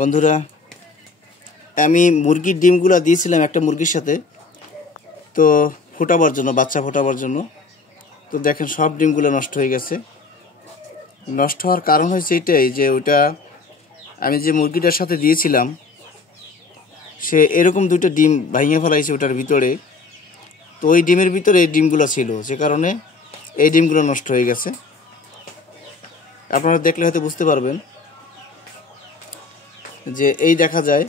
বন্ধুরা, আমি মুরগির ডিমগুলো দিয়েছিলাম একটা মুরগির সাথে, তো ফোটাবার জন্য, বাচ্চা ফোটাবার জন্য। তো দেখেন সব ডিমগুলো নষ্ট হয়ে গেছে। নষ্ট হওয়ার কারণ হয়েছে এটাই যে ওটা আমি যে মুরগিটার সাথে দিয়েছিলাম সে এরকম দুটো ডিম ভাঙিয়ে ফেলাইছে ওটার ভিতরে। তো ওই ডিমের ভিতরে এই ডিমগুলো ছিল, যে কারণে এই ডিমগুলো নষ্ট হয়ে গেছে। আপনারা দেখলে হয়তো বুঝতে পারবেন যে এই দেখা যায়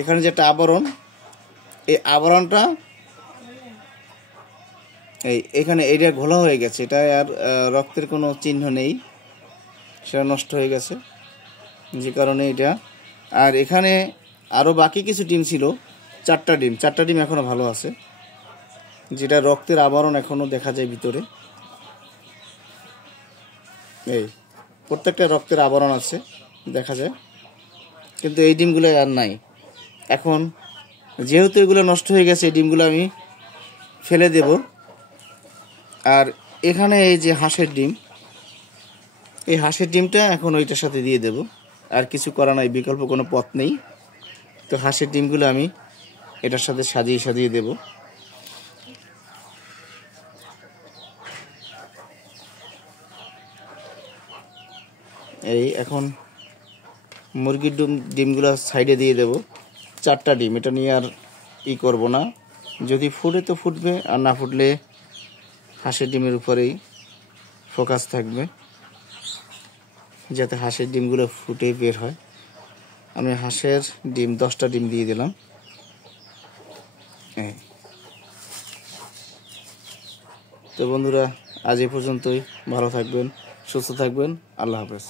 এখানে যে একটা আবরণ, এই আবরণটা এখানে এইটা ঘোলা হয়ে গেছে। এটা আর রক্তের কোনো চিহ্ন নেই, সেটা নষ্ট হয়ে গেছে যে কারণে এটা। আর এখানে আরও বাকি কিছু ডিম ছিল, চারটা ডিম এখনও ভালো আছে, যেটা রক্তের আবরণ এখনও দেখা যায় ভিতরে। এই প্রত্যেকটা রক্তের আবরণ আছে দেখা যায়, কিন্তু এই ডিমগুলো আর নাই। এখন যেহেতু এগুলো নষ্ট হয়ে গেছে, এই ডিমগুলো আমি ফেলে দেব। আর এখানে এই যে হাঁসের ডিম, এই হাঁসের ডিমটা এখন ওইটার সাথে দিয়ে দেব। আর কিছু করা নাই, বিকল্প কোনো পথ নেই। তো হাঁসের ডিমগুলো আমি এটার সাথে সাজিয়ে দেব। এই এখন মুরগির ডিমগুলো সাইডে দিয়ে দেব। চারটা ডিম, এটা নিয়ে আর করব না। যদি ফুটে তো ফুটবে, আর না ফুটলে হাঁসের ডিমের উপরেই ফোকাস থাকবে, যাতে হাঁসের ডিমগুলো ফুটে বের হয়। আমি হাঁসের ডিম 10টা ডিম দিয়ে দিলাম। তো বন্ধুরা, আজ এই পর্যন্তই। ভালো থাকবেন, সুস্থ থাকবেন। আল্লাহ হাফেজ।